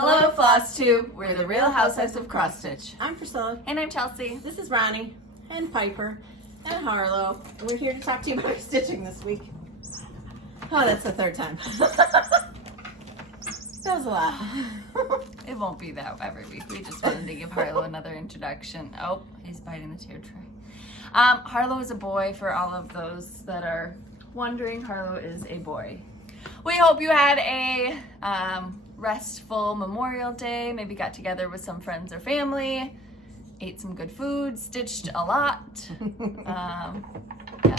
Hello, Flosstube. We're the Real Housewives of Cross Stitch. I'm Priscilla. And I'm Chelsea. This is Ronnie and Piper and Harlow. And we're here to talk to you about our stitching this week. Oh, that's the third time. That was a lot. It won't be that every week. We just wanted to give Harlow another introduction. Oh, he's biting the tear tray. Harlow is a boy, for all of those that are wondering. Harlow is a boy. We hope you had a restful Memorial Day, maybe got together with some friends or family, ate some good food, stitched a lot. Yeah.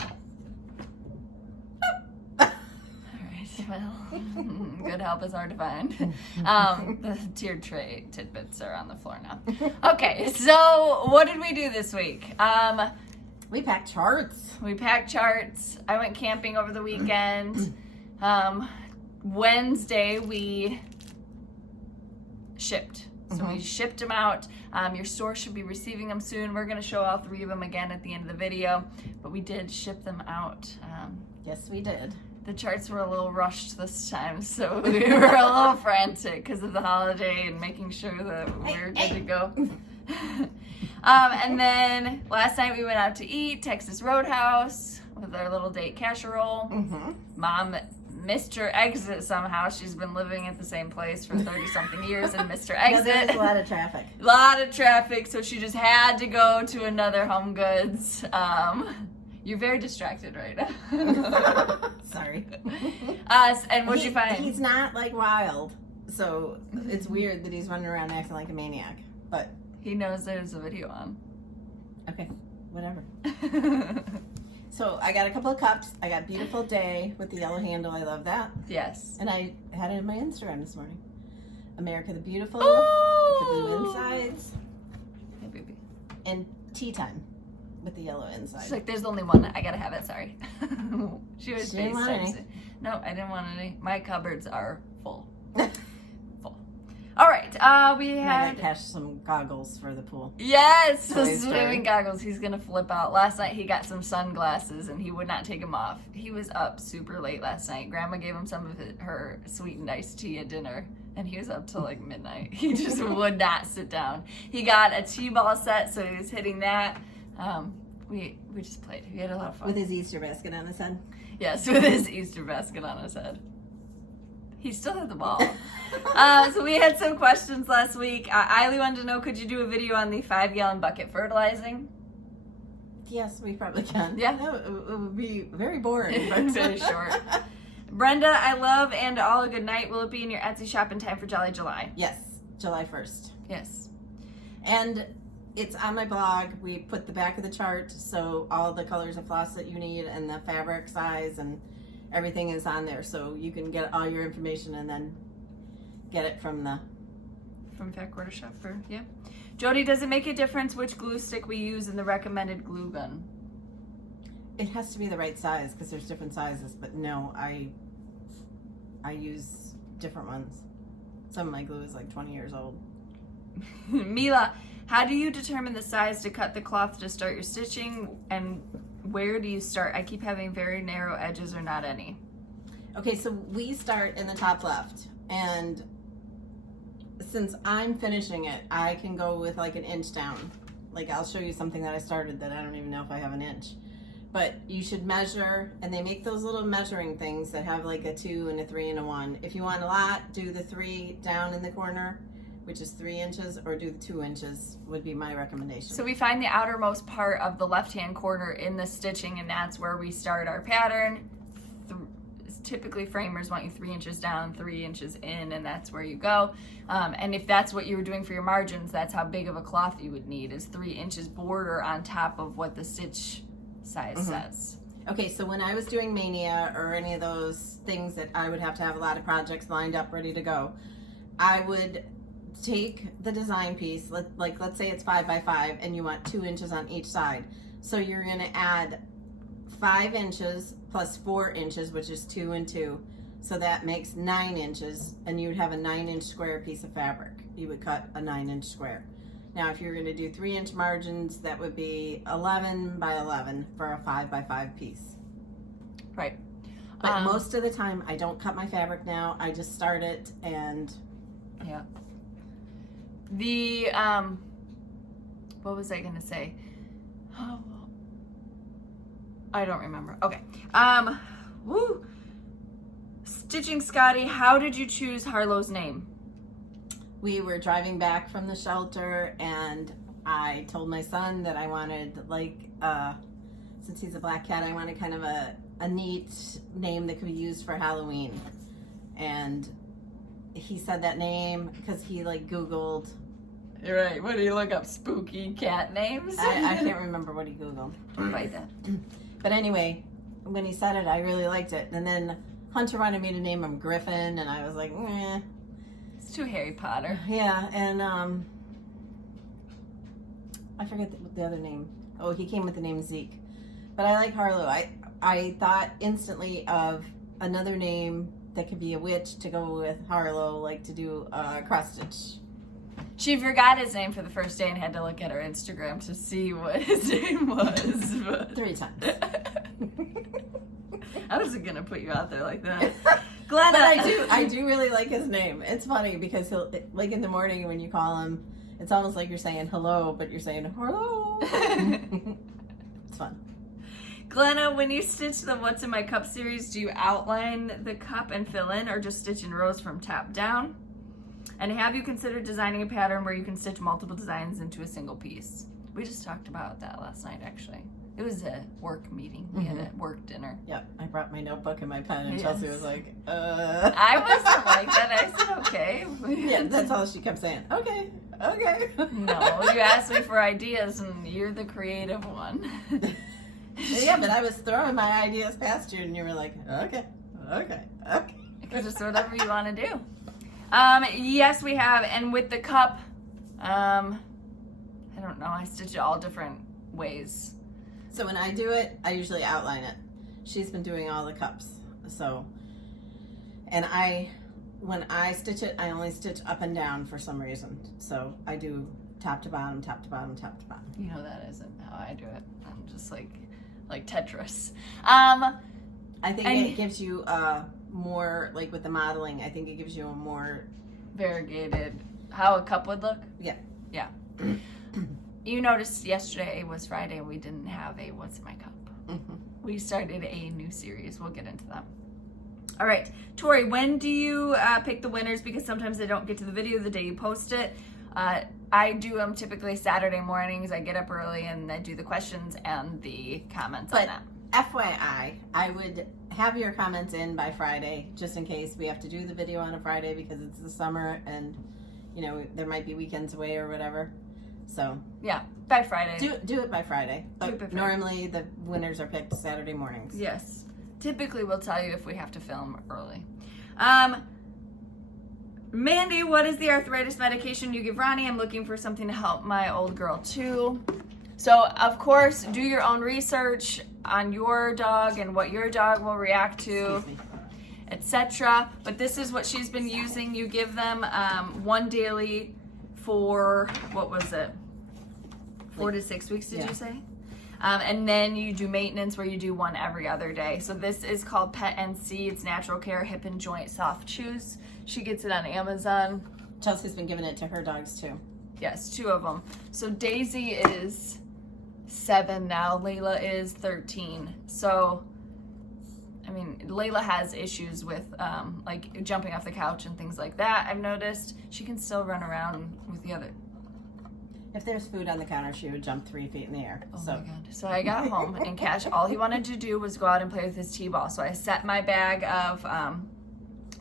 Well, good help is hard to find. The tiered tray tidbits are on the floor now. Okay, so what did we do this week? We packed charts. We packed charts. I went camping over the weekend. Wednesday we shipped. So we shipped them out. Your store should be receiving them soon. We're going to show all three of them again at the end of the video, but we did ship them out. Yes, we did. The charts were a little rushed this time, so we were a little frantic because of the holiday and making sure that we're good to go. And then last night we went out to eat, Texas Roadhouse, with our little date casserole. Mom missed her exit somehow. She's been living at the same place for 30-something years and missed her exit. There's a lot of traffic. A lot of traffic, so she just had to go to another Home Goods. You're very distracted right now. Sorry. And what'd you find? He's not like wild, so it's weird that he's running around acting like a maniac. But he knows there's a video on. Okay, whatever. So I got a couple of cups. I got Beautiful Day with the yellow handle. I love that. Yes. And I had it in my Instagram this morning. America the Beautiful, Ooh. with the blue insides. Hey, baby. And Tea Time with the yellow inside. She's like, there's only one. I gotta have it. Sorry. She was She didn't want any. FaceTiming. No, I didn't want any. My cupboards are full. Full. All right. We I had. got Cash some goggles for the pool. Yes, the Toy swimming Story. goggles. He's gonna flip out. Last night he got some sunglasses and he would not take them off. He was up super late last night. Grandma gave him some of her sweetened iced tea at dinner, and he was up till like midnight. He just would not sit down. He got a T-ball set, so he was hitting that. We just played. We had a lot of fun. With his Easter basket on his head. Yes, with his Easter basket on his head. He still had the ball. So we had some questions last week. Eiley wanted to know, could you do a video on the 5-gallon bucket fertilizing? Yes, we probably can. Yeah. It would be very boring. But very short. Brenda, I love and all a good night. Will it be in your Etsy shop in time for Jolly July? Yes, July 1st. Yes. And it's on my blog. We put the back of the chart, so all the colors of floss that you need and the fabric size and everything is on there, so you can get all your information and then get it from Fat Quarter Shop, yeah. Jody, does it make a difference which glue stick we use in the recommended glue gun? It has to be the right size because there's different sizes, but no, I use different ones. Some of my glue is like 20 years old. Mila, how do you determine the size to cut the cloth to start your stitching, and where do you start? I keep having very narrow edges or not any. Okay, so we start in the top left, and since I'm finishing it, I can go with like an inch down. Like I'll show you something that I started that I don't even know if I have an inch. But you should measure, and they make those little measuring things that have like a 2 and a 3 and a 1. If you want a lot, do the 3 down in the corner, which is 3 inches, or do the 2 inches would be my recommendation. So we find the outermost part of the left-hand corner in the stitching, and that's where we start our pattern. Typically framers want you 3 inches down, 3 inches in, and that's where you go. And if that's what you were doing for your margins, that's how big of a cloth you would need, is 3 inches border on top of what the stitch size says. Okay, so when I was doing Mania or any of those things that I would have to have a lot of projects lined up, ready to go, I would take the design piece, let's say it's 5 by 5 and you want 2 inches on each side. So you're gonna add 5 inches plus 4 inches, which is 2 and 2. So that makes 9 inches, and you would have a 9-inch square piece of fabric. You would cut a 9-inch square. Now, if you're gonna do 3-inch margins, that would be 11 by 11 for a 5 by 5 piece. Right. But most of the time, I don't cut my fabric now. I just start it and Yeah. The, what was I gonna say? Oh, I don't remember. Okay. Woo. Stitching Scotty, how did you choose Harlow's name? We were driving back from the shelter, and I told my son that I wanted, like, since he's a black cat, I wanted kind of a neat name that could be used for Halloween. And he said that name because he, like, Googled. You're right. What do you look up? Spooky cat names? I can't remember what he Googled. Like that. But anyway, when he said it, I really liked it. And then Hunter wanted me to name him Griffin, and I was like, eh. It's too Harry Potter. Yeah, and I forget the other name. Oh, he came with the name Zeke. But I like Harlow. I thought instantly of another name that could be a witch to go with Harlow, like to do cross stitch. She forgot his name for the first day and had to look at her Instagram to see what his name was. 3 times. I wasn't gonna put you out there like that. Glen, But I do really like his name. It's funny because he'll, like, in the morning when you call him, it's almost like you're saying hello, but you're saying hello. It's fun. Glenna, when you stitch the What's in My Cup series, do you outline the cup and fill in, or just stitch in rows from top down? And have you considered designing a pattern where you can stitch multiple designs into a single piece? We just talked about that last night, actually. It was a work meeting. We had a work dinner. Yep, I brought my notebook and my pen, and Yes. Chelsea was like, I wasn't like that. I said, okay. Yeah, that's all she kept saying. Okay. No, you asked me for ideas, and you're the creative one. Yeah, but I was throwing my ideas past you, and you were like, okay. Because it's whatever you want to do. Yes, we have. And with the cup, I don't know. I stitch it all different ways. So when I do it, I usually outline it. She's been doing all the cups. So, and when I stitch it, I only stitch up and down for some reason. So I do top to bottom, top to bottom, top to bottom. You know that isn't how I do it. I'm just like Tetris. I think it gives you more, like with the modeling, I think it gives you a more variegated, how a cup would look? Yeah. Yeah. You noticed yesterday was Friday and we didn't have a What's in My Cup. Mm-hmm. We started a new series. We'll get into that. All right. Tori, when do you pick the winners? Because sometimes they don't get to the video the day you post it. I do them typically Saturday mornings. I get up early and I do the questions and the comments on that. FYI, I would have your comments in by Friday, just in case we have to do the video on a Friday because it's the summer and, you know, there might be weekends away or whatever. So yeah, by Friday. Do it by Friday. But Friday. Normally the winners are picked Saturday mornings. Yes. Typically we'll tell you if we have to film early. Mandy, what is the arthritis medication you give Ronnie? I'm looking for something to help my old girl too. So of course, do your own research on your dog and what your dog will react to, etc. But this is what she's been using. You give them one daily for, what was it? 4 to 6 weeks, did you say? And then you do maintenance where you do one every other day. So this is called Pet NC. It's Natural Care Hip and Joint Soft Chews. She gets it on Amazon. Chelsea's been giving it to her dogs too. Yes, 2 of them. So Daisy is 7 now. Layla is 13. So, I mean, Layla has issues with like jumping off the couch and things like that. I've noticed she can still run around with the other. If there's food on the counter, she would jump 3 feet in the air. Oh my God. So I got home and Cash, all he wanted to do was go out and play with his T-ball. So I set my bag of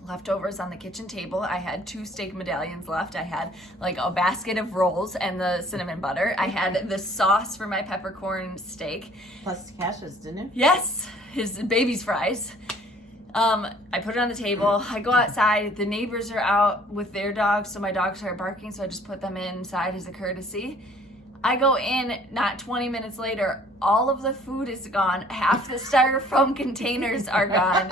leftovers on the kitchen table. I had 2 steak medallions left. I had like a basket of rolls and the cinnamon butter. I had the sauce for my peppercorn steak. Plus Cash's, didn't it? Yes, his baby's fries. I put it on the table. I go outside. The neighbors are out with their dogs, so my dogs start barking, so I just put them inside as a courtesy. I go in, not 20 minutes later, all of the food is gone. Half the styrofoam containers are gone.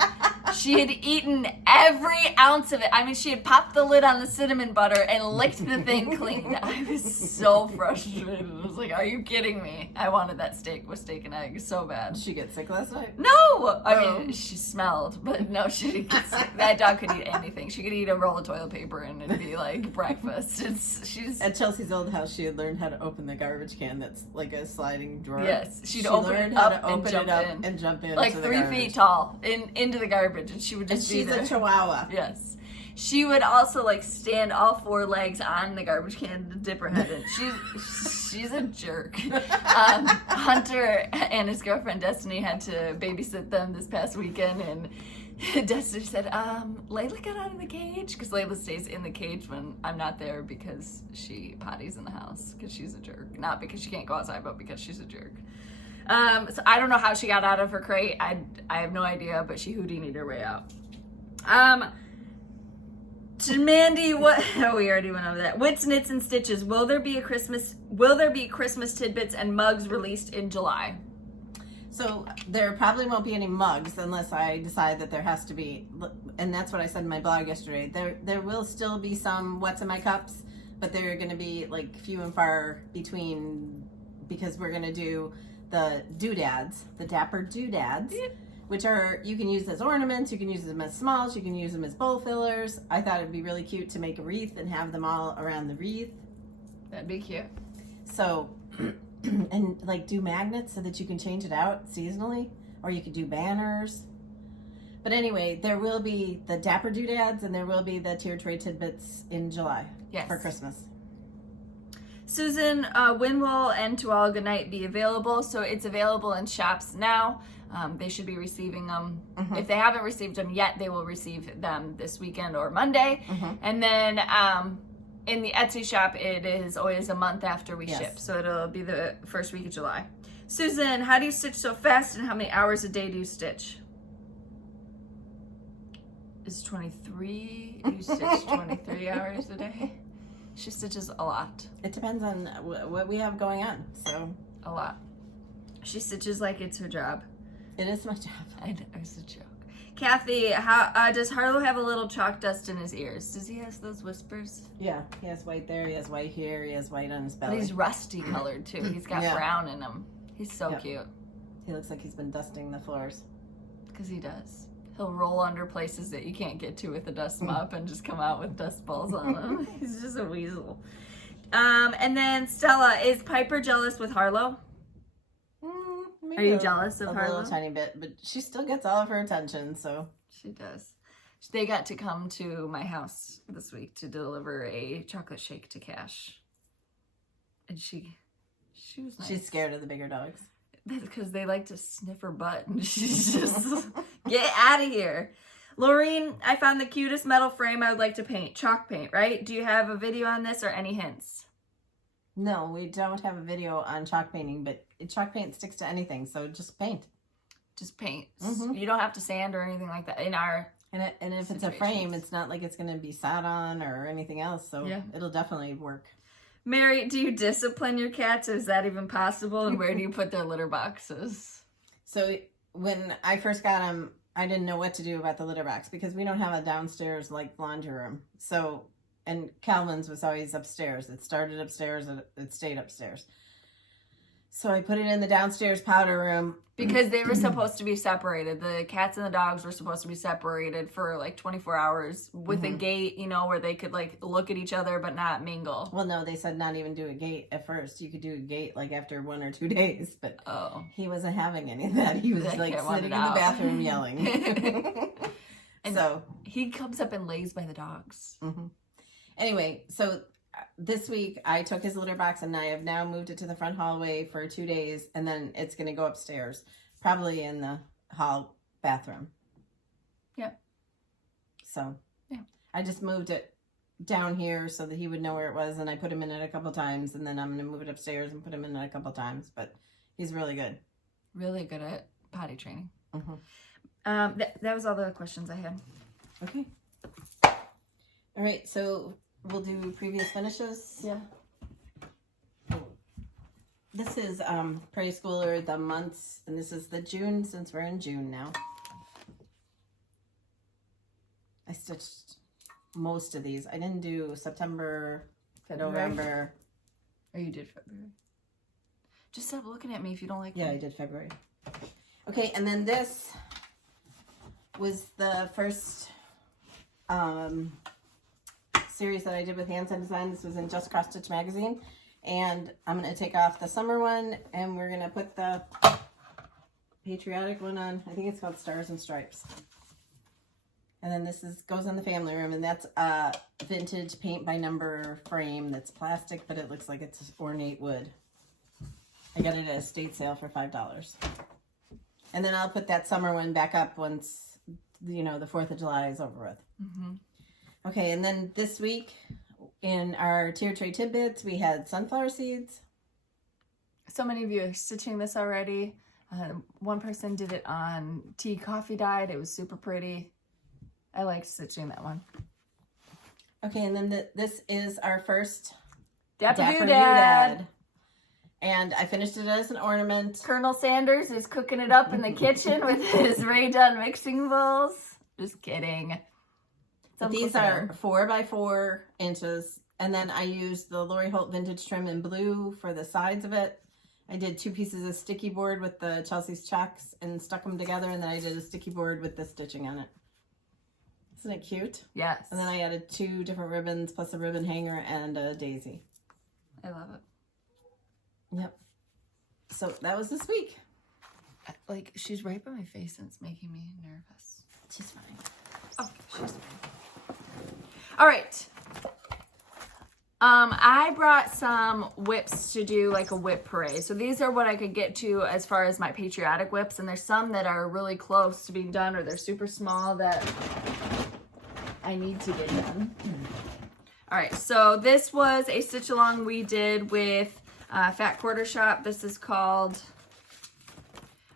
She had eaten every ounce of it. I mean, she had popped the lid on the cinnamon butter and licked the thing clean. I was so frustrated. I was like, are you kidding me? I wanted that steak with steak and eggs so bad. Did she get sick last night? No! I mean, she smelled, but no, she didn't get sick. That dog could eat anything. She could eat a roll of toilet paper and it'd be like breakfast. She's At Chelsea's old house, she had learned how to open the garbage can that's like a sliding drawer. Yes, she'd she open learned it how up to and open jump it up in. and jump in. Like 3 feet tall into the garbage, and she would just be she's there. a chihuahua. Yes. She would also like stand all 4 legs on the garbage can to dip her head in. She's a jerk. Hunter and his girlfriend Destiny had to babysit them this past weekend, and Destiny said, Layla got out of the cage, because Layla stays in the cage when I'm not there because she potties in the house because she's a jerk. Not because she can't go outside, but because she's a jerk. So I don't know how she got out of her crate. I have no idea, but she Houdini'd her way out. To Mandy, what? Oh, we already went over that. Wits, Knits, and Stitches. Will there be Christmas tidbits and mugs released in July? So there probably won't be any mugs unless I decide that there has to be, and that's what I said in my blog yesterday. There will still be some What's in My Cups, but they're going to be like few and far between, because we're going to do the doodads, the dapper doodads, which are, you can use as ornaments, you can use them as smalls, you can use them as bowl fillers. I thought it'd be really cute to make a wreath and have them all around the wreath. That'd be cute. So, and like do magnets so that you can change it out seasonally, or you could do banners. But anyway, there will be the dapper doodads and there will be the tier tray tidbits in July for Christmas. Susan, when will And To All Goodnight be available? So it's available in shops now. They should be receiving them. If they haven't received them yet, they will receive them this weekend or Monday. And then in the Etsy shop, it is always a month after we ship. So it'll be the first week of July. Susan, how do you stitch so fast and how many hours a day do you stitch? Is 23? You stitch 23 hours a day? She stitches a lot. It depends on what we have going on. So a lot. She stitches like it's her job. It is my job. I know, it's a joke. Kathy, how does Harlow have a little chalk dust in his ears? Does he have those whispers? Yeah, he has white there, he has white here, he has white on his belly. But he's rusty colored too. He's got brown in him. He's so cute. He looks like he's been dusting the floors. Because he does. He'll roll under places that you can't get to with a dust mop and just come out with dust balls on him. He's just a weasel. And then Stella, is Piper jealous with Harlow? Are you jealous of Harlow? A little tiny bit, but she still gets all of her attention, so. She does. They got to come to my house this week to deliver a chocolate shake to Cash. And she was nice. She's scared of the bigger dogs. That's because they like to sniff her butt and she's just, get out of here. Laureen, I found the cutest metal frame I would like to paint. Chalk paint, right? Do you have a video on this or any hints? No, we don't have a video on chalk painting, but chalk paint sticks to anything, so just paint. Just paint. You don't have to sand or anything like that in our And if it's a frame, it's not like it's going to be sat on or anything else, so it'll definitely work. Mary, do you discipline your cats? Is that even possible? And where do you put their litter boxes? So when I first got them, I didn't know what to do about the litter box because we don't have a downstairs like laundry room. So, and Calvin's was always upstairs. It started upstairs and it stayed upstairs. So I put it in the downstairs powder room. Because they were supposed to be separated. The cats and the dogs were supposed to be separated for like 24 hours with a gate, you know, where they could like look at each other but not mingle. Well, no, they said not even do a gate at first. You could do a gate like after 1 or 2 days, but he wasn't having any of that. He was like sitting in the bathroom yelling. And so he comes up and lays by the dogs. Anyway, so this week I took his litter box and I have now moved it to the front hallway for 2 days, and then it's going to go upstairs, probably in the hall bathroom. Yep. So I just moved it down here so that he would know where it was, and I put him in it a couple times, and then I'm going to move it upstairs and put him in it a couple times, but he's really good. Really good at potty training. That was all the questions I had. Okay. All right, so we'll do previous finishes. Yeah. This is preschooler, the months, and this is the June, since we're in June now. I stitched most of these. I didn't do September, February. November. Or you did February. Just stop looking at me if you don't like Yeah, me. I did February. Okay, and then this was the first series that I did with Hands On Design. This was in Just Cross Stitch magazine. And I'm going to take off the summer one, and we're going to put the patriotic one on. I think it's called Stars and Stripes. And then this goes on the family room, and that's a vintage paint by number frame that's plastic, but it looks like it's ornate wood. I got it at a estate sale for $5. And then I'll put that summer one back up once, you know, the 4th of July is over with. Mm-hmm. Okay, and then this week in our tier tray tidbits, we had sunflower seeds. So many of you are stitching this already. One person did it on tea coffee dyed. It was super pretty. I liked stitching that one. Okay, and then this is our first Dapper Dapper Doodad. Doodad. And I finished it as an ornament. Colonel Sanders is cooking it up in the kitchen with his Ray Dunn mixing bowls. Just kidding. But these are 4 by 4 inches. And then I used the Lori Holt vintage trim in blue for the sides of it. I did 2 pieces of sticky board with the Chelsea's Chucks and stuck them together. And then I did a sticky board with the stitching on it. Isn't it cute? Yes. And then I added 2 different ribbons plus a ribbon hanger and a daisy. I love it. Yep. So that was this week. Like, she's right by my face and it's making me nervous. She's fine. Oh, she's fine. All right. I brought some whips to do like a whip parade. So these are what I could get to as far as my patriotic whips. And there's some that are really close to being done or they're super small that I need to get done. All right. So this was a stitch along we did with Fat Quarter Shop. This is called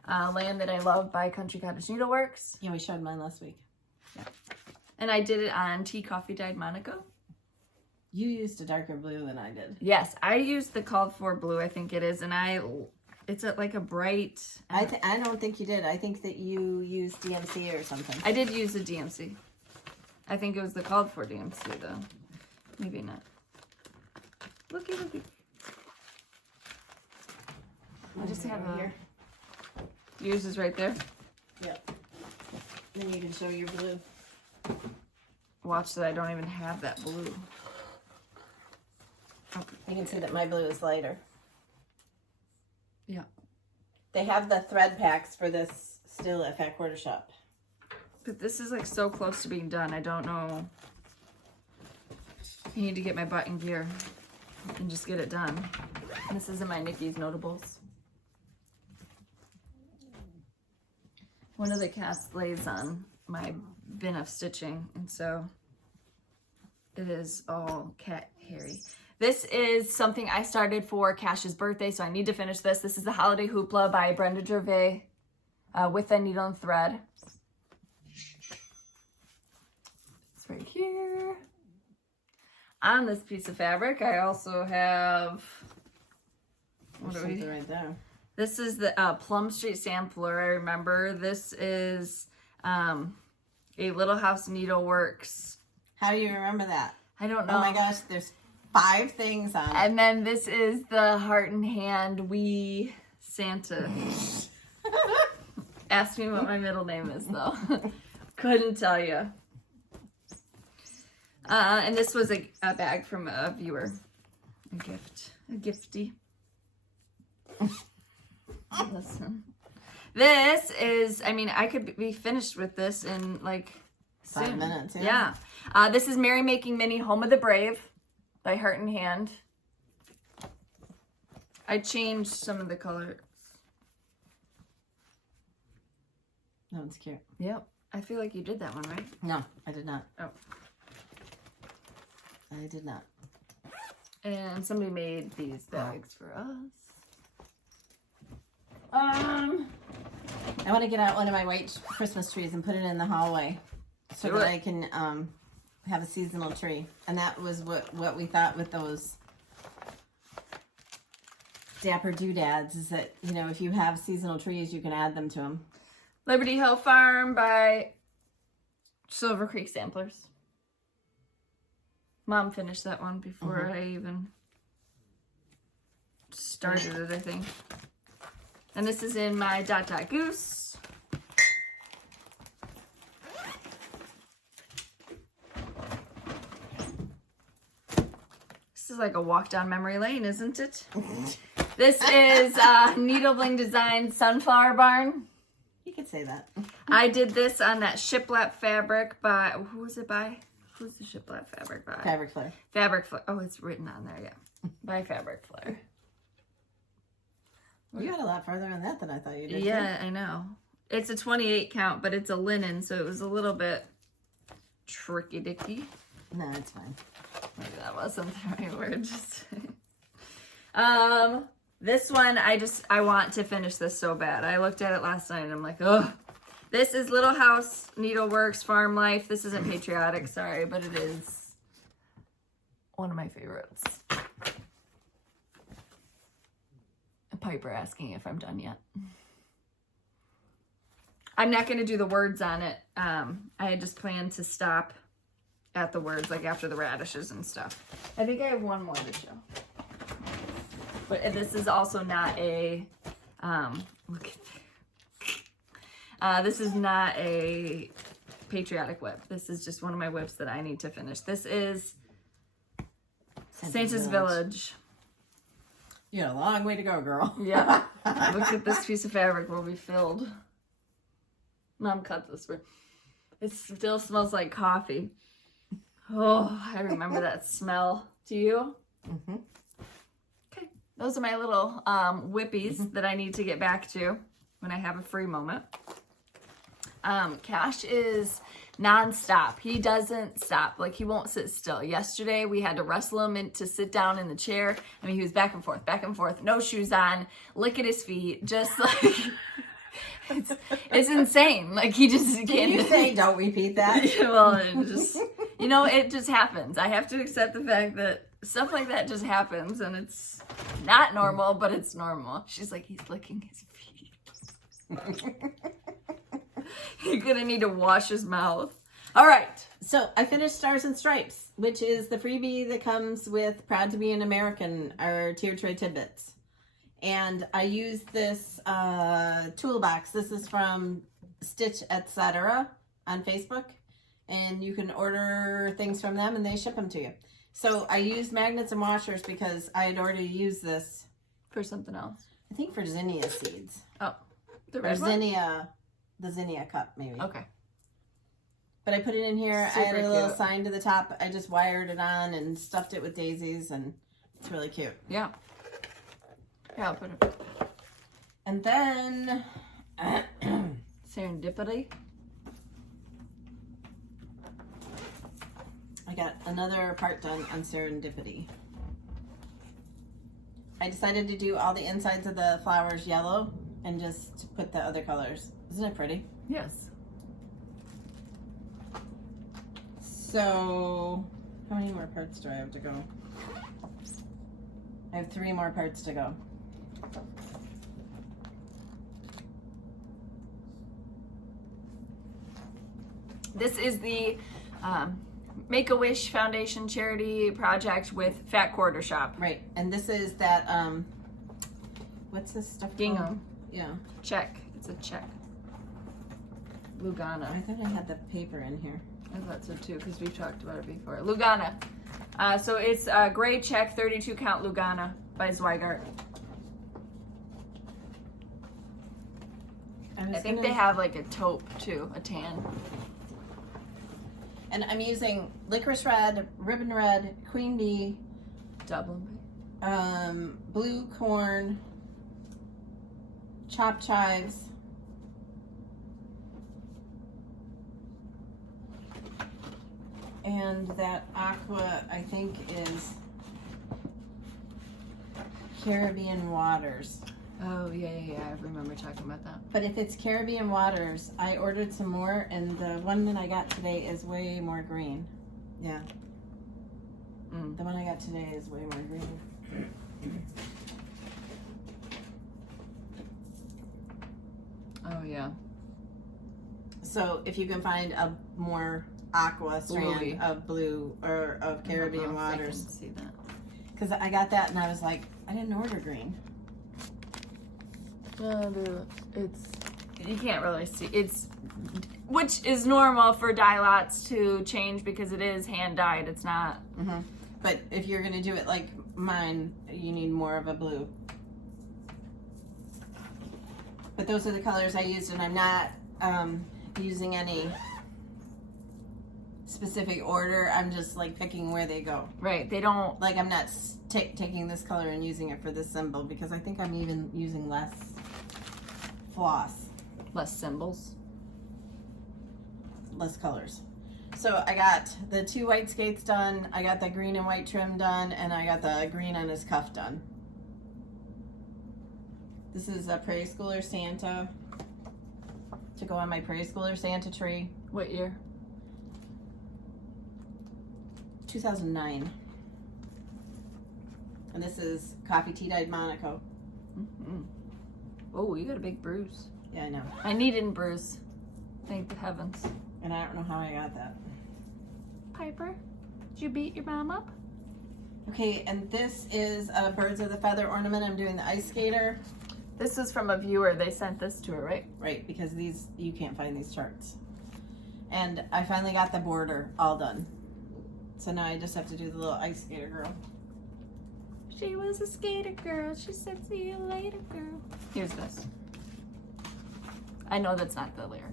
Land That I Love by Country Cottage Needleworks. Yeah, we showed mine last week. Yeah. And I did it on tea coffee dyed Monaco. You used a darker blue than I did. Yes, I used the called for blue, I think it is, and it's like a bright. I don't think you did. I think that you used DMC or something. I did use the DMC. I think it was the called for DMC though. Maybe not. Looky. I just have here. Yours is right there. Yep. Then you can show your blue. Watch that I don't even have that blue. Okay. You can see that my blue is lighter. Yeah. They have the thread packs for this still at Fat Quarter Shop. But this is like so close to being done. I don't know. I need to get my butt in gear and just get it done. And this is in my Nikki's Notables. One of the cats lays on my bin of stitching, and so it is all cat hairy. This is something I started for Cash's birthday, so I need to finish this. This is the Holiday Hoopla by Brenda Gervais with a needle and thread. It's right here. On this piece of fabric, I also have, what do we? Right there. This is the Plum Street Sampler. I remember this is a Little House Needleworks. How do you remember that? I don't know. Oh my gosh, there's 5 things on it. And then this is the Heart and Hand Wee Santa. Ask me what my middle name is though. Couldn't tell you. And this was a bag from a viewer. A gift. A gifty. Listen. This is, I mean, I could be finished with this in like 5 minutes, yeah. This is Merrymaking Mini Home of the Brave by Heart and Hand. I changed some of the colors. That one's cute. Yep. I feel like you did that one, right? No, I did not. Oh. I did not. And somebody made these bags for us. I want to get out one of my white Christmas trees and put it in the hallway so that I can have a seasonal tree. And that was what we thought with those dapper doodads is that, you know, if you have seasonal trees, you can add them to them. Liberty Hill Farm by Silver Creek Samplers. Mom finished that one before I even started it, I think. And this is in my Dot Dot Goose. This is like a walk down memory lane, isn't it? This is Needle Bling Design Sunflower Barn. You could say that. I did this on that shiplap fabric by, who was it by? Who's the shiplap fabric by? Fabric Flare. Fabric Flare. Oh, it's written on there, yeah. By Fabric Flare. You got a lot farther on that than I thought you did. Yeah, I know. It's a 28 count, but it's a linen, so it was a little bit tricky-dicky. No, it's fine. Maybe that wasn't the right word. Just this one, I want to finish this so bad. I looked at it last night and I'm like, ugh. This is Little House Needleworks Farm Life. This isn't patriotic, sorry, but it is one of my favorites. Piper asking if I'm done yet. I'm not going to do the words on it. I had just planned to stop at the words, like after the radishes and stuff. I think I have one more to show. But this is also not a, look at that. This is not a patriotic whip. This is just one of my whips that I need to finish. This is Santa's Village. You got a long way to go, girl. Yeah. Look at this piece of fabric will be filled. Mom cut this for. It still smells like coffee. Oh, I remember that smell. Do you? Mm-hmm. Okay. Those are my little whippies that I need to get back to when I have a free moment. Cash is nonstop. He doesn't stop. Like, he won't sit still. Yesterday, we had to wrestle him to sit down in the chair. I mean, he was back and forth, no shoes on, licking his feet, just like, it's insane. Like, he just can't. Can you say, don't repeat that? Well, it just, you know, it just happens. I have to accept the fact that stuff like that just happens, and it's not normal, but it's normal. She's like, he's licking his feet. You're gonna need to wash his mouth. All right. So I finished Stars and Stripes, which is the freebie that comes with Proud to Be an American, our tier tray tidbits. And I used this toolbox. This is from Stitch Etc. on Facebook. And you can order things from them and they ship them to you. So I used magnets and washers because I had already used this. For something else. I think for zinnia seeds. Oh. The zinnia cup, maybe. Okay. But I put it in here. Super I had a little cute. sign to the top. I just wired it on and stuffed it with daisies, and it's really cute. Yeah. Yeah, I'll put it. And then Serendipity. I got another part done on Serendipity. I decided to do all the insides of the flowers yellow and just put the other colors. Isn't it pretty? Yes. So, how many more parts do I have to go? I have 3 more parts to go. This is the Make-A-Wish Foundation charity project with Fat Quarter Shop. Right, and this is that, what's this stuff called? Gingham. Yeah. Check. It's a check. Lugana. I thought I had the paper in here. I thought so too, because we've talked about it before. Lugana. So it's a gray check, 32 count Lugana by Zweigart. I think they have like a taupe too, a tan. And I'm using licorice red, ribbon red, queen bee, Dublin. blue corn, chopped chives, and that aqua I think is Caribbean Waters. Oh yeah, I remember talking about that. But if it's Caribbean Waters, I ordered some more, and the one that I got today is way more green. Yeah. The one I got today is way more green. Oh yeah. So if you can find a more aqua strand Bluey. of blue or of Caribbean I can waters, see that. because I got that and I was like, I didn't order green. It's you can't really see it's, which is normal for dye lots to change because it is hand dyed. It's not. Mm-hmm. But if you're gonna do it like mine, you need more of a blue. But those are the colors I used, and I'm not using any specific order. I'm just like picking where they go. Right. They don't. Like I'm not taking this color and using it for this symbol, because I think I'm even using less floss, Less symbols. less colors. So I got the 2 white skates done, I got the green and white trim done, and I got the green on his cuff done. This is a Prairie Schooler Santa to go on my Prairie Schooler Santa tree. What year? 2009. And this is Coffee Tea Dyed Monaco. Mm-hmm. Oh, you got a big bruise. Yeah, I know. I needed a bruise. Thank the heavens. And I don't know how I got that. Piper, did you beat your mom up? Okay, and this is a Birds of the Feather ornament. I'm doing the ice skater. This is from a viewer. They sent this to her, right? Right, because these, you can't find these charts. And I finally got the border all done. So now I just have to do the little ice skater girl. She was a skater girl. She said, see you later, girl. Here's this. I know that's not the lyric.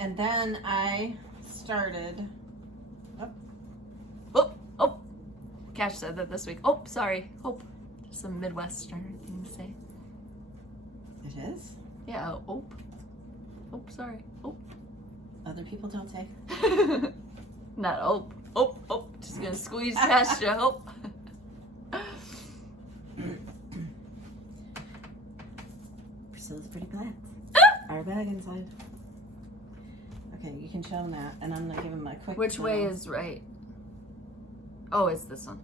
And then I started, Oh. Cash said that this week. Oh, sorry. Hope. Just some Midwesterner thing to say. it is? Yeah, oh. Oh, sorry. Oh. Other people don't say. Not oh. Oh. Just gonna squeeze past you. Oh. Priscilla's pretty glad. Our bag inside. Okay, you can show them that, and I'm gonna give them a quick. Which way little- is right? Oh, it's this one.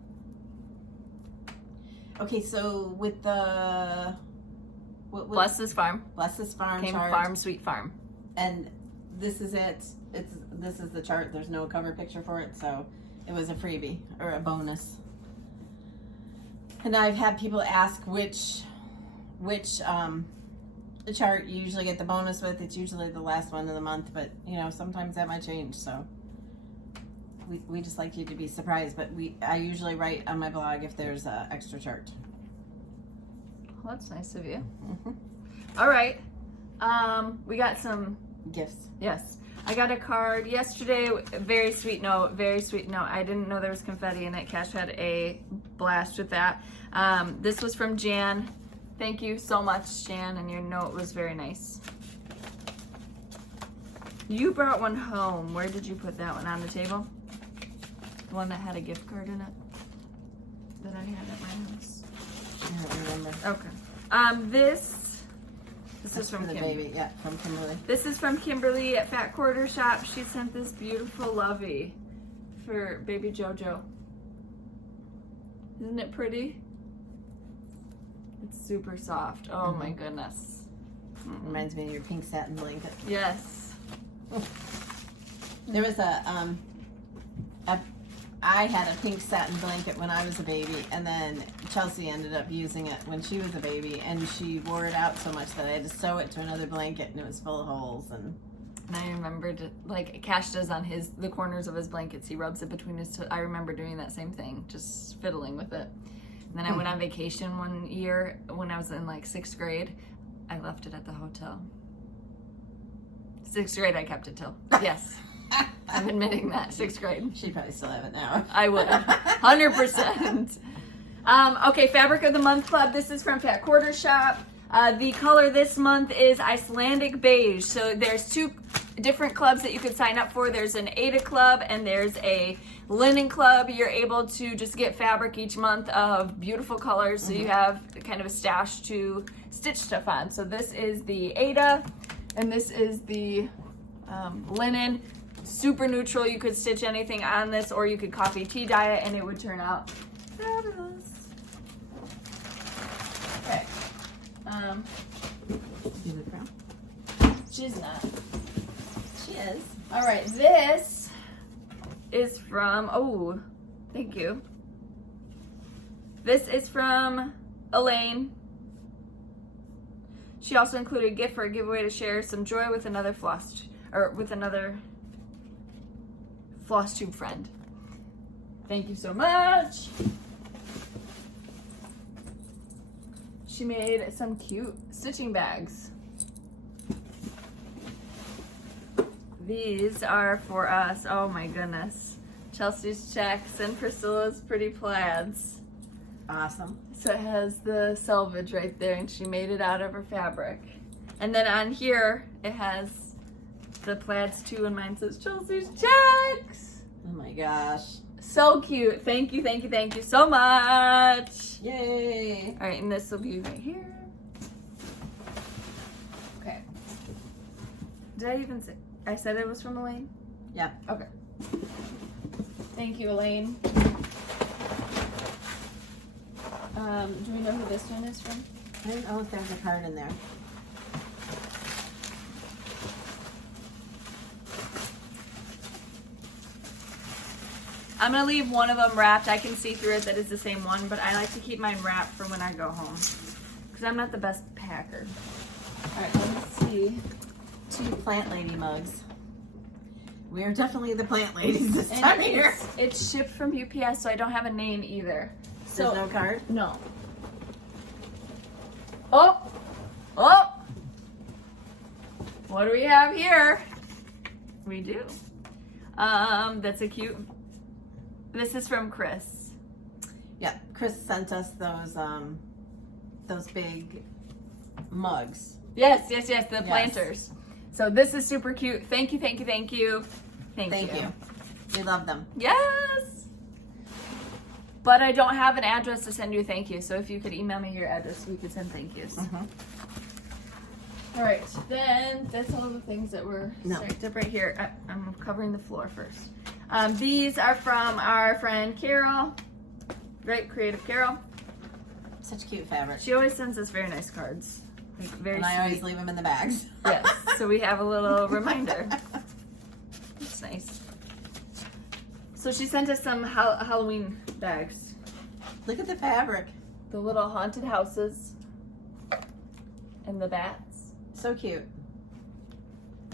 Okay, so with the what Bless this farm. Bless This Farm Came chart, Farm Sweet Farm. and this is it. This is the chart. There's no cover picture for it, so it was a freebie or a bonus. And I've had people ask which the chart you usually get the bonus with. It's usually the last one of the month, but you know, sometimes that might change, so we just like you to be surprised. But I usually write on my blog if there's an extra chart. Well, that's nice of you. Mm-hmm. All right. We got some. Gifts. Yes. I got a card yesterday. Very sweet note. Very sweet note. I didn't know there was confetti in it. Cash had a blast with that. This was from Jan. Thank you so much, Jan, and your note was very nice. You brought one home. Where did you put that one? On the table? The one that had a gift card in it? That I had at my house. I don't remember. Okay. This That's is from the Kim. baby. Yeah, from Kimberly. This is from Kimberly at Fat Quarter Shop. She sent this beautiful lovey for baby Jojo. Isn't it pretty? It's super soft. Oh my goodness. Reminds me of your pink satin blanket. Yes. There was I had a pink satin blanket when I was a baby, and then Chelsea ended up using it when she was a baby, and she wore it out so much that I had to sew it to another blanket, and it was full of holes. And I remembered, like Cash does on the corners of his blankets, he rubs it between his toes. I remember doing that same thing, just fiddling with it. And then I went on vacation one year when I was in like 6th grade. I left it at the hotel. 6th grade I kept it till. Yes. I'm admitting that. 6th grade. she probably still have it now. I would. 100%. Okay, Fabric of the Month Club. This is from Fat Quarter Shop. The color this month is Icelandic Beige. So there's 2 different clubs that you could sign up for. There's an Ada Club and there's a Linen Club. You're able to just get fabric each month of beautiful colors. So you have kind of a stash to stitch stuff on. So this is the Ada and this is the Linen. Super neutral. You could stitch anything on this or you could coffee tea dye it and it would turn out fabulous. Okay. Is it brown? She's not. She is. All right, this is from, oh, thank you. This is from Ellyn. She also included a gift for a giveaway to share some joy with another Flosstube friend. Thank you so much. She made some cute stitching bags. These are for us. Oh my goodness. Chelsea's checks and Priscilla's pretty plaids. Awesome. So it has the selvage right there, and she made it out of her fabric. And then on here, it has the plaids too, and mine says Chelsea's checks. Oh my gosh. So cute. Thank you, thank you, thank you so much. Yay. All right, and this will be right here. Okay. Did I even say? I said it was from Ellyn? Yeah. Okay. Thank you, Ellyn. Do we know who this one is from? I don't know if there's a card in there. I'm gonna leave one of them wrapped. I can see through it that it's the same one, but I like to keep mine wrapped for when I go home because I'm not the best packer. All right, let me see. 2 plant lady mugs. We are definitely the plant ladies this time of year. It's shipped from UPS, so I don't have a name either. There's no card? No. Oh! Oh! What do we have here? We do. That's a cute. This is from Chris. Yeah, Chris sent us those big mugs. Yes, the planters. So this is super cute. Thank you, thank you, thank you. Thank you. We love them. Yes! But I don't have an address to send you a thank you, so if you could email me your address, we could send thank yous. All right, then that's all the things that were stacked up right here. I'm covering the floor first. These are from our friend Carol, right? Creative Carol. Such cute fabric. She always sends us very nice cards. Like, very and I sweet. always leave them in the bags. Yes, so we have a little reminder. It's nice. So she sent us some Halloween bags. Look at the fabric. The little haunted houses and the bats. So cute.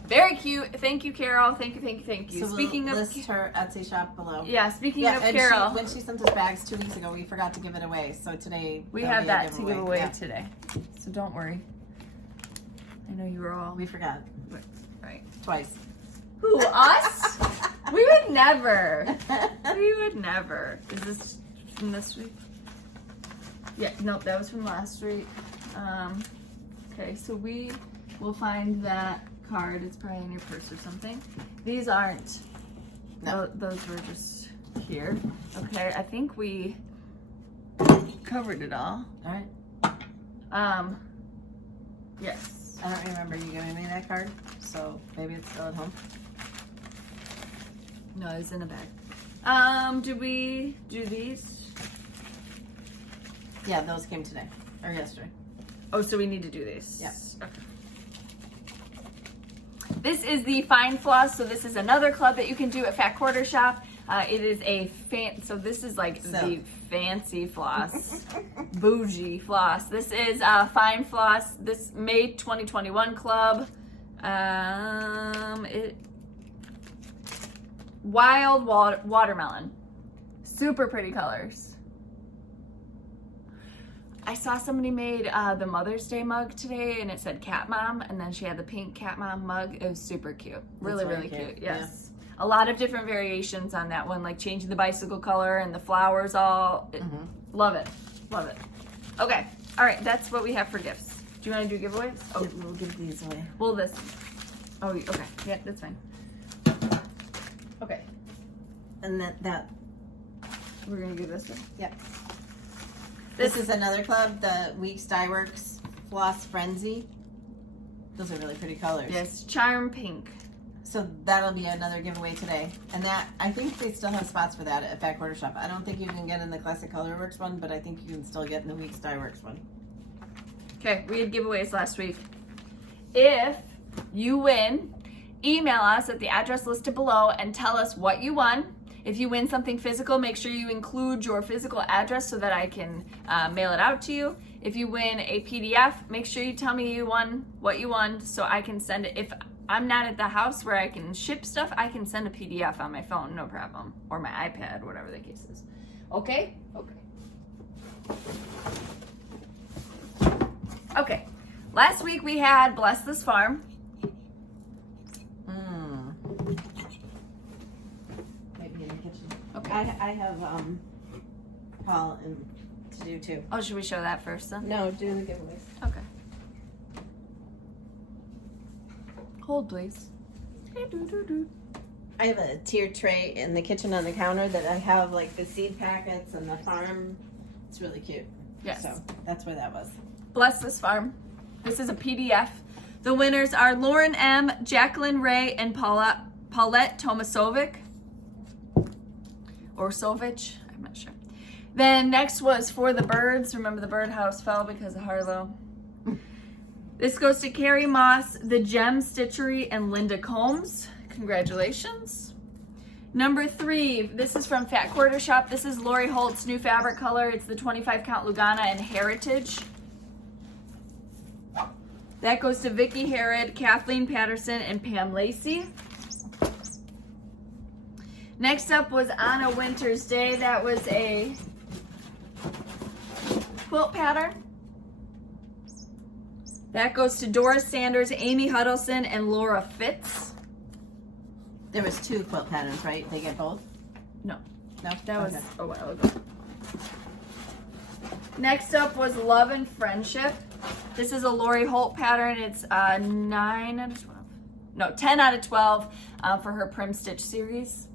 Very cute. Thank you, Carol. Thank you, thank you, thank you. So Speaking we'll of list her Etsy shop below. Yeah, speaking of and Carol, when she sent us bags 2 weeks ago, we forgot to give it away. So today we there'll have be a that to give away Yeah. today. So don't worry. I know you were all We forgot. right. Twice. Who, us? We would never. We would never. Is this from this week? Yeah, nope, that was from last week. Okay, so we will find that card. It's probably in your purse or something. These aren't. No. Those were just here. Okay, I think we covered it all. All right. Yes. I don't remember you giving me that card, so maybe it's still at home. No, it's in a bag. Did we do these? Yeah, those came today or yesterday. Oh, so we need to do these. Yes. Okay. This is the Fine Floss. So this is another club that you can do at Fat Quarter Shop. It is a so this is like the fancy floss, bougie floss. This is Fine Floss. This May 2021 club. Wild watermelon, super pretty colors. I saw somebody made the Mother's Day mug today, and it said Cat Mom, and then she had the pink Cat Mom mug. It was super cute. Really, really cute. Yes. Yeah. A lot of different variations on that one, like changing the bicycle color and the flowers all. Love it. Love it. Okay. All right. That's what we have for gifts. Do you want to do giveaways? Oh, we'll give these away. Well, this. Oh, okay. Yeah, that's fine. Okay. And that. We're going to do this one? Yeah. This is another club, the Weeks Dye Works Floss Frenzy. Those are really pretty colors. Yes, Charm Pink. So that'll be another giveaway today. And that, I think they still have spots for that at Fat Quarter Shop. I don't think you can get in the Classic Color Works one, but I think you can still get in the Weeks Dye Works one. Okay, we had giveaways last week. If you win, email us at the address listed below and tell us what you won. If you win something physical, make sure you include your physical address so that I can mail it out to you. If you win a PDF, make sure you tell me what you won so I can send it. If I'm not at the house where I can ship stuff, I can send a PDF on my phone, no problem. Or my iPad, whatever the case is. Okay? Okay. Last week we had Bless This Farm. Maybe in the kitchen. Okay. I have Paul and to do too. Oh, should we show that first then? No, do the giveaways. Okay. Hold, please. I have a tiered tray in the kitchen on the counter that I have like the seed packets and the farm. It's really cute. Yes. So that's where that was. Bless This Farm. This is a PDF. The winners are Lauren M., Jacqueline Ray, and Paulette Tomasovic. Or Sovich. I'm not sure. Then next was For the Birds. Remember the birdhouse fell because of Harlow. This goes to Carrie Moss, The Gem Stitchery, and Linda Combs. Congratulations. Number 3, this is from Fat Quarter Shop. This is Lori Holt's new fabric color. It's the 25 count Lugana and Heritage. That goes to Vicki Herod, Kathleen Patterson, and Pam Lacey. Next up was On a Winter's Day. That was a quilt pattern. That goes to Doris Sanders, Amy Huddleston, and Laura Fitz. There was 2 quilt patterns, right? They get both? No, No? that was Okay. a while ago. Next up was Love and Friendship. This is a Lori Holt pattern. It's 9 out of 12. No, 10 out of 12 for her Prim Stitch series.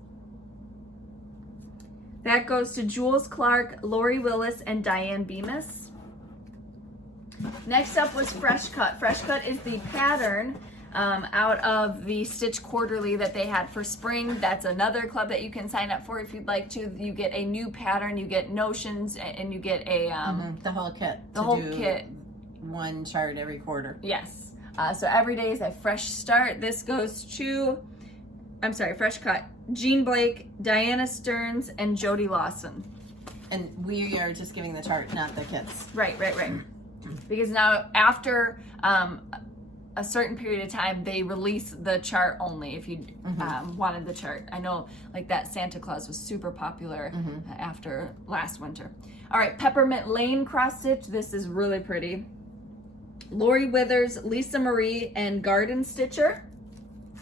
That goes to Jules Clark, Lori Willis, and Diane Bemis. Next up was Fresh Cut. Fresh Cut is the pattern out of the Stitch Quarterly that they had for spring. That's another club that you can sign up for if you'd like to. You get a new pattern, you get notions, and you get a The whole kit. the whole kit. 1 chart every quarter. Yes. So every day is a fresh start. This goes to, Fresh Cut. Jean Blake, Diana Stearns, and Jody Lawson. And we are just giving the chart, not the kits. Right. Because now after a certain period of time, they release the chart only if you wanted the chart. I know like that Santa Claus was super popular after last winter. All right, Peppermint Lane cross stitch. This is really pretty. Lori Withers, Lisa Marie, and Garden Stitcher.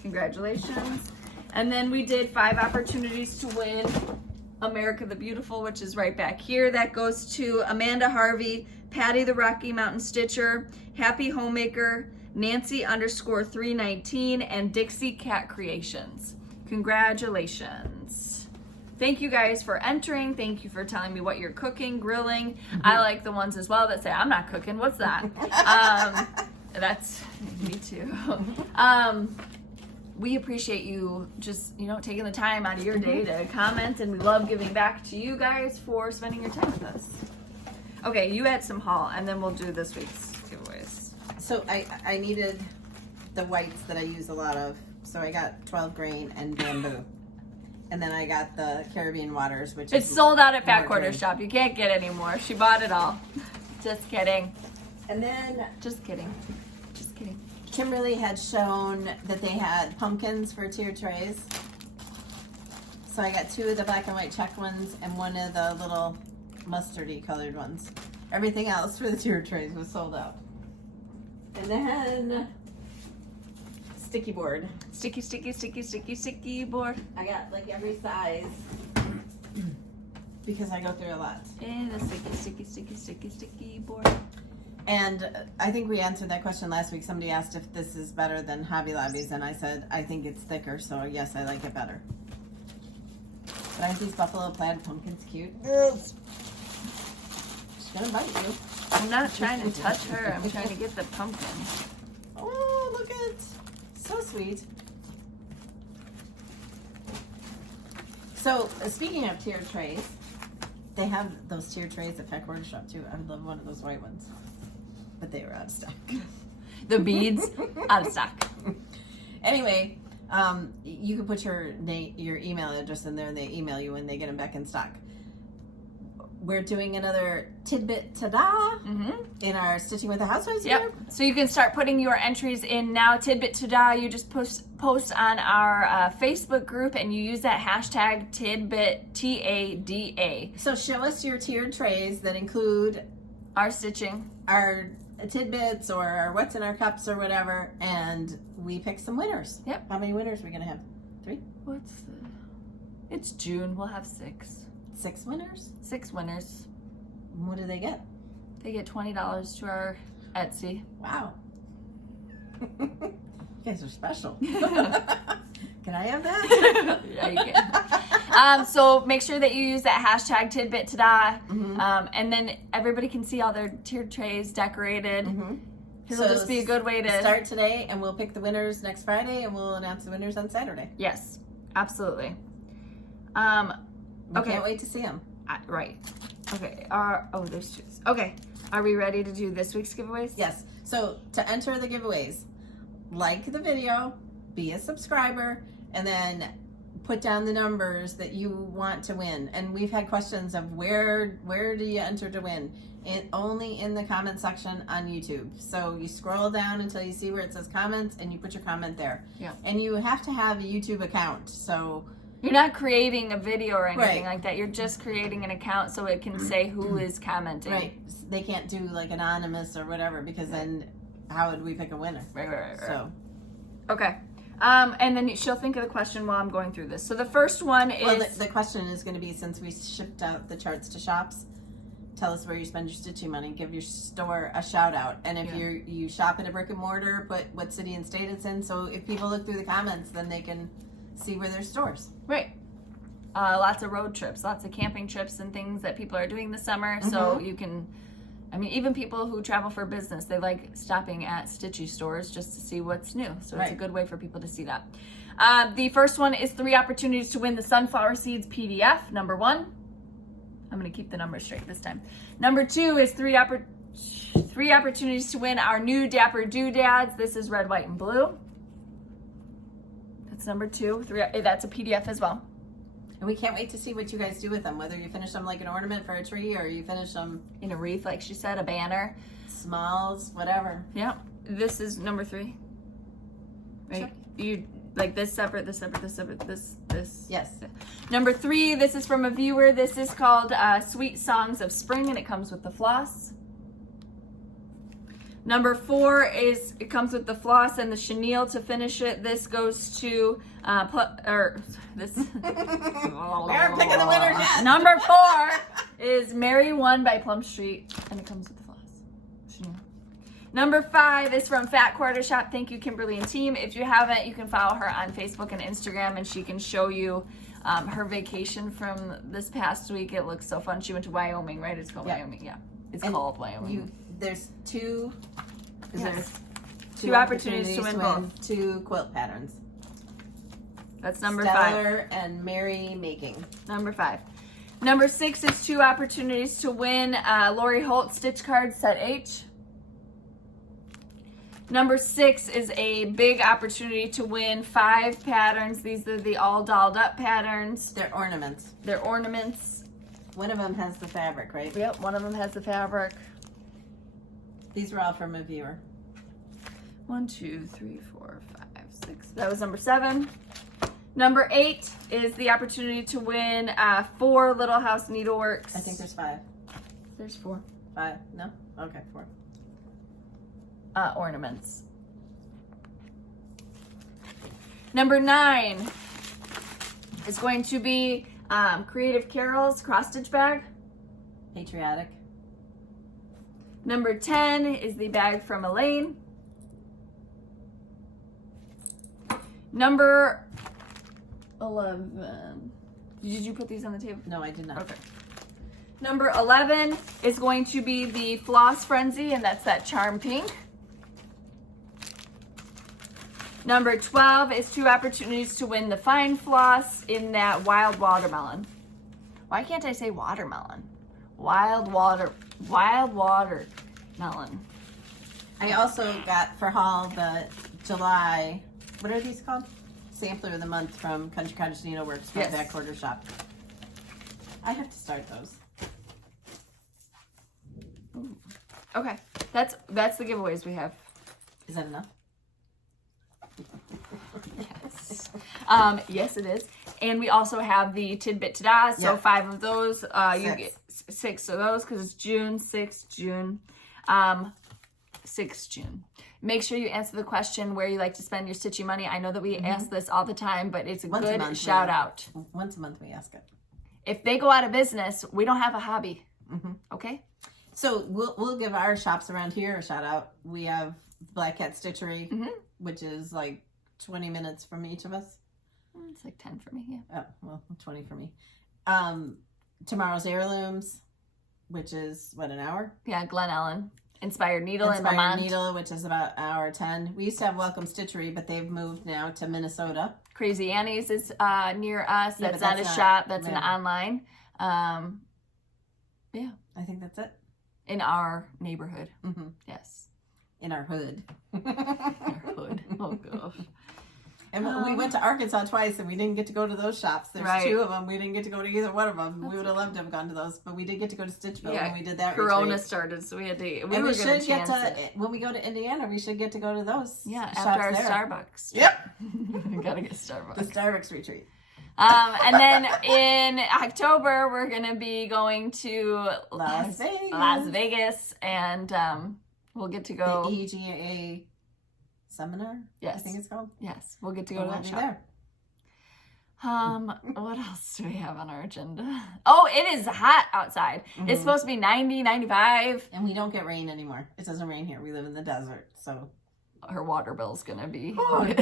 Congratulations. And then we did 5 opportunities to win America the Beautiful, which is right back here. That goes to Amanda Harvey, Patty the Rocky Mountain Stitcher, Happy Homemaker, Nancy_319, and Dixie Cat Creations. Congratulations. Thank you guys for entering. Thank you for telling me what you're cooking, grilling. I like the ones as well that say, I'm not cooking. What's that? That's me too. We appreciate you just, taking the time out of your day to comment, and we love giving back to you guys for spending your time with us. Okay, you had some haul, and then we'll do this week's giveaways. So I needed the whites that I use a lot of. So I got 12 grain and bamboo. And then I got the Caribbean Waters, which It's is sold out at Fat more Quarter grain. Shop. You can't get any more. She bought it all. Just kidding. And then Just kidding. Just kidding. Kimberly had shown that they had pumpkins for tier trays. So I got 2 of the black and white check ones and 1 of the little mustardy colored ones. Everything else for the tier trays was sold out. And then sticky board. Sticky board. I got like every size because I go through a lot. And a sticky board. And I think we answered that question last week. Somebody asked if this is better than Hobby Lobby's, and I said I think it's thicker, so yes, I like it better. But aren't these buffalo plaid pumpkins cute? Yes. She's gonna bite you. I'm not trying to touch her. I'm trying to get the pumpkin. Oh, look at so sweet. So speaking of tier trays, they have those tier trays at Fat Quarter Shop too. I would love one of those white ones. but they were out of stock. The beads, out of stock. Anyway, you can put your email address in there and they email you when they get them back in stock. We're doing another tidbit ta-da in our Stitching with the Housewives group. So you can start putting your entries in now. Tidbit ta-da, you just post on our Facebook group and you use that hashtag tidbit, T-A-D-A. So show us your tiered trays that include our stitching, our tidbits or what's in our cups or whatever, and we pick some winners. Yep. How many winners are we going to have? 3? It's June, we'll have 6. 6 winners? 6 winners. What do they get? They get $20 to our Etsy. Wow. You guys are special. Can I have that? Yeah, you can. So make sure that you use that hashtag tidbit ta-da, and then everybody can see all their tiered trays decorated. It'll just be a good way to start today, and we'll pick the winners next Friday, and we'll announce the winners on Saturday. Yes, absolutely. We can't wait to see them. Right. Okay. There's 2. Okay. Are we ready to do this week's giveaways? Yes. So to enter the giveaways, like the video, be a subscriber, and then put down the numbers that you want to win. And we've had questions of where do you enter to win? Only in the comment section on YouTube. So you scroll down until you see where it says comments, and you put your comment there. Yeah. And you have to have a YouTube account. So you're not creating a video or anything like that. You're just creating an account so it can say who is commenting. Right. They can't do like anonymous or whatever, because then how would we pick a winner? Right. So. Okay. And then she'll think of the question while I'm going through this. So the first one is... Well, the question is going to be, since we shipped out the charts to shops, tell us where you spend your stitching money. Give your store a shout out. And if you shop at a brick and mortar, put what city and state it's in. So if people look through the comments, then they can see where there's stores. Right. Lots of road trips, lots of camping trips and things that people are doing this summer. So you can... I mean, even people who travel for business, they like stopping at Stitchy stores just to see what's new. So it's a good way for people to see that. The first one is 3 opportunities to win the Sunflower Seeds PDF, number 1. I'm going to keep the numbers straight this time. Number 2 is 3 opportunities to win our new Dapper Doodads. This is red, white, and blue. That's number 2. 3, that's a PDF as well. And we can't wait to see what you guys do with them, whether you finish them like an ornament for a tree or you finish them in a wreath, like she said, a banner. Smalls, whatever. Yeah. This is number 3. Right? Sure. You like this separate, this separate, this separate, this. Yes. Number 3, this is from a viewer. This is called Sweet Songs of Spring, and it comes with the floss. Number 4 is, it comes with the floss and the chenille to finish it. This goes to, this. We aren't picking the winners yet. Number 4 is Mary One by Plum Street, and it comes with the floss. Chenille. Number 5 is from Fat Quarter Shop. Thank you, Kimberly and team. If you haven't, you can follow her on Facebook and Instagram, and she can show you her vacation from this past week. It looks so fun. She went to Wyoming, right? It's called Wyoming, yeah. It's called Wyoming. There's 2. There's 2 opportunities to win both. 2 quilt patterns. That's number Stellar 5. And Mary Making. Number 5. Number 6 is 2 opportunities to win Lori Holt Stitch Card Set H. Number 6 is a big opportunity to win 5 patterns. These are the all dolled up patterns. They're ornaments. They're ornaments. One of them has the fabric, right? Yep, one of them has the fabric. These were all from a viewer. 1, 2, 3, 4, 5, 6. That was number 7. Number 8 is the opportunity to win 4 Little House Needleworks. I think there's 5. There's 4. 5? No? Okay, 4. Ornaments. Number 9 is going to be Creative Carol's cross stitch bag. Patriotic. Number 10 is the bag from Ellyn. Number 11. Did you put these on the table? No, I did not. Okay. Number 11 is going to be the Floss Frenzy, and that's that charm pink. Number 12 is 2 opportunities to win the fine floss in that wild watermelon. Why can't I say watermelon? Wild watermelon. I also got for haul the July, what are these called? Sampler of the month from Country Cottage Needleworks from Back Quarter Shop. I have to start those. Okay, that's the giveaways we have. Is that enough? Yes. Yes, it is. And we also have the tidbit ta-da. So 5 of those. You get 6 of those because it's June, 6th June. 6th June. Make sure you answer the question where you like to spend your stitchy money. I know that we ask this all the time, but it's a good shout out. Once a month we ask it. If they go out of business, we don't have a hobby. Okay? So we'll give our shops around here a shout out. We have Black Cat Stitchery, which is like 20 minutes from each of us. It's like 10 for me, yeah. Oh, well, 20 for me. Tomorrow's Heirlooms, which is, what, an hour? Yeah, Glen, Ellyn. Inspired Needle in Vermont. Inspired Needle, which is about an hour 10. We used to have Welcome Stitchery, but they've moved now to Minnesota. Crazy Annie's is near us. That's not a shop. That's an online. Yeah. I think that's it. In our neighborhood. Yes. In our hood. Our hood. Oh, gosh. And we went to Arkansas twice, and we didn't get to go to those shops. There's 2 of them. We didn't get to go to either one of them. We would have loved to have gone to those, but we did get to go to Stitchville when we did that. Corona retreat. started, so we had to. We should get to when we go to Indiana. We should get to go to those. Yeah, shops after our there. Starbucks. Yep, we gotta get Starbucks. The Starbucks retreat. And then in October we're gonna be going to Las Vegas. Las Vegas, and we'll get to go the EGA seminar. Yes, I think it's called. Yes, we'll get to go to that shop. There. What else do we have on our agenda? Oh, it is hot outside. It's supposed to be 90, 95. And we don't get rain anymore. It doesn't rain here. We live in the desert, so. Her water bill's gonna be. Oh, I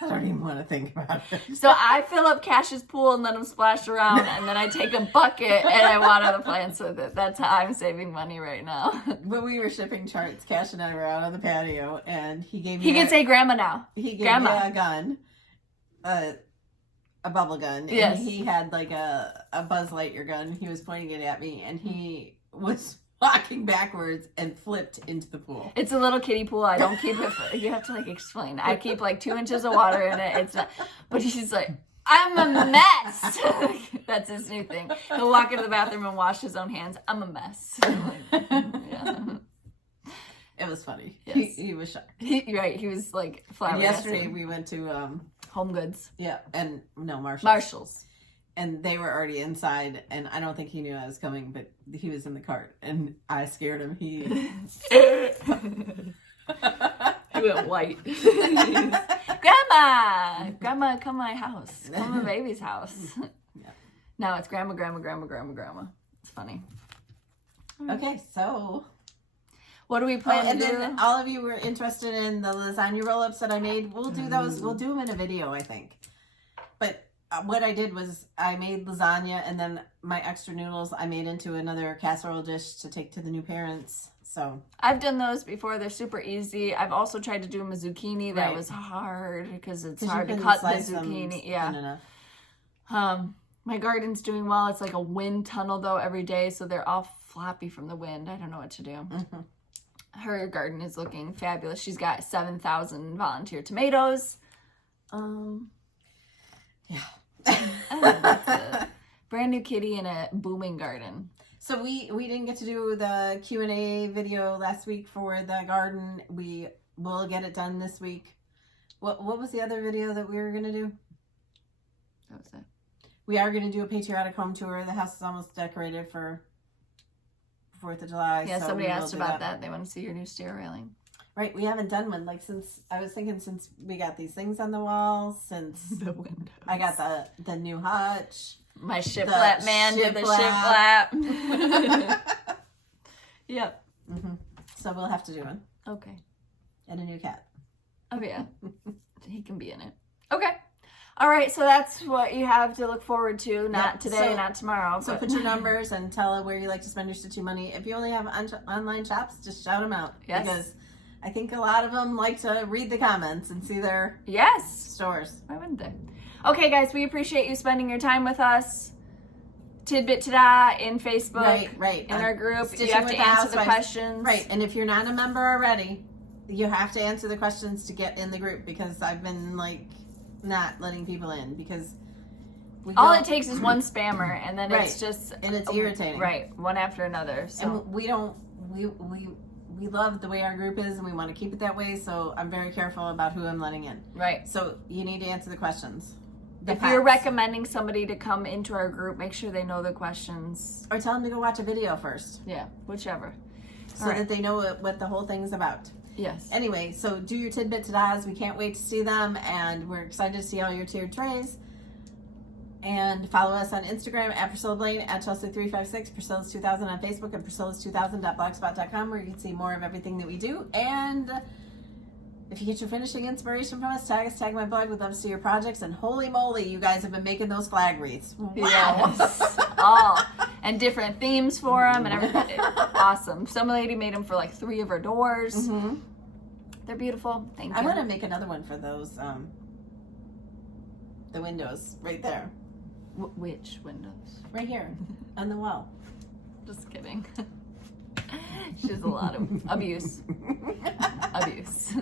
don't even want to think about it. So I fill up Cash's pool and let him splash around, and then I take a bucket and I water the plants with it. That's how I'm saving money right now. When we were shipping charts, Cash and I were out on the patio, and he gave me. He can say grandma now. He gave me a gun, a bubble gun. Yes. And he had like a Buzz Lightyear gun. He was pointing it at me, and he was walking backwards and flipped into the pool. It's a little kiddie pool. I don't keep it. You have to like explain. I keep like 2 inches of water in it. It's not, but he's like, I'm a mess. That's his new thing. He'll walk into the bathroom and wash his own hands. I'm a mess. Yeah. It was funny. Yes. He was shocked. Right. He was like flabbergasted. Yesterday we went to Home Goods. Yeah, and no Marshalls. Marshalls. And they were already inside, and I don't think he knew I was coming, but he was in the cart, and I scared him. He went white. Grandma, come to my house. Come to baby's house. Yeah. Now it's grandma. It's funny. Okay, so what do we plan to do? And then all of you were interested in the lasagna roll-ups that I made. We'll do those. We'll do them in a video, I think. But what I did was I made lasagna, and then my extra noodles I made into another casserole dish to take to the new parents. So I've done those before. They're super easy. I've also tried to do them a zucchini. That was hard because it's hard to cut the zucchini. Yeah. My garden's doing well. It's like a wind tunnel though every day, so they're all floppy from the wind. I don't know what to do. Her garden is looking fabulous. She's got 7,000 volunteer tomatoes. Yeah. That's a brand new kitty in a booming garden. So we didn't get to do the Q&A video last week for the garden. We will get it done this week. What was the other video that we were going to do? That was it. We are going to do a patriotic home tour. The house is almost decorated for 4th of July. Yeah, so somebody asked about that. They want to see your new stair railing. Right, we haven't done one since we got these things on the wall, since the windows. I got the new hutch. My shiplap man did the shiplap. Yep. So we'll have to do one. Okay. And a new cat. Oh yeah, he can be in it. Okay. All right, so that's what you have to look forward to. Not today, not tomorrow. So put your numbers and tell where you like to spend your stitching money. If you only have online shops, just shout them out. Yes. Because I think a lot of them like to read the comments and see their stores. Why wouldn't they? Okay, guys, we appreciate you spending your time with us. Tidbit Ta-da in Facebook. Right. In our group. Stitching You have with to answer the Housewives. questions. Right, and if you're not a member already, you have to answer the questions to get in the group, because I've been like not letting people in because all it takes is one spammer, and then Right. it's just and it's irritating. Right, one after another. So And we love the way our group is, and we want to keep it that way. So I'm very careful about who I'm letting in. right. So you need to answer the questions. If you're recommending somebody to come into our group, make sure they know the questions. or tell them to go watch a video first, Yeah, whichever. so All right. that they know what the whole thing's about. Yes. Anyway, so do your tidbit to-das. We can't wait to see them, and we're excited to see all your tiered trays. And follow us on Instagram at Priscilla Blaine, at Chelsea356, Priscilla's 2000 on Facebook, and Priscilla's2000.blogspot.com, where you can see more of everything that we do. And if you get your finishing inspiration from us, tag my blog. We'd love to see your projects. And holy moly, you guys have been making those flag wreaths. Wow. Yes. All. And different themes for them and everything. Awesome. Some lady made them for like 3 of her doors. Mm-hmm. They're beautiful. Thank you. I want to make another one for those, the windows right there. Which windows? Right here on the wall. Just kidding. She has a lot of abuse. Abuse.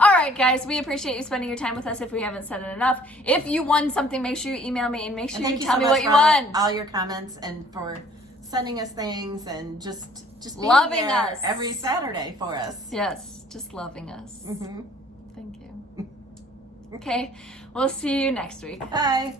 All right, guys, we appreciate you spending your time with us. If we haven't said it enough, if you won something, make sure you email me and make sure you tell me what you won. All your comments and for sending us things and just being Loving there us every Saturday for us. Yes, just loving us. Mm-hmm. Thank you. Okay, we'll see you next week. Bye.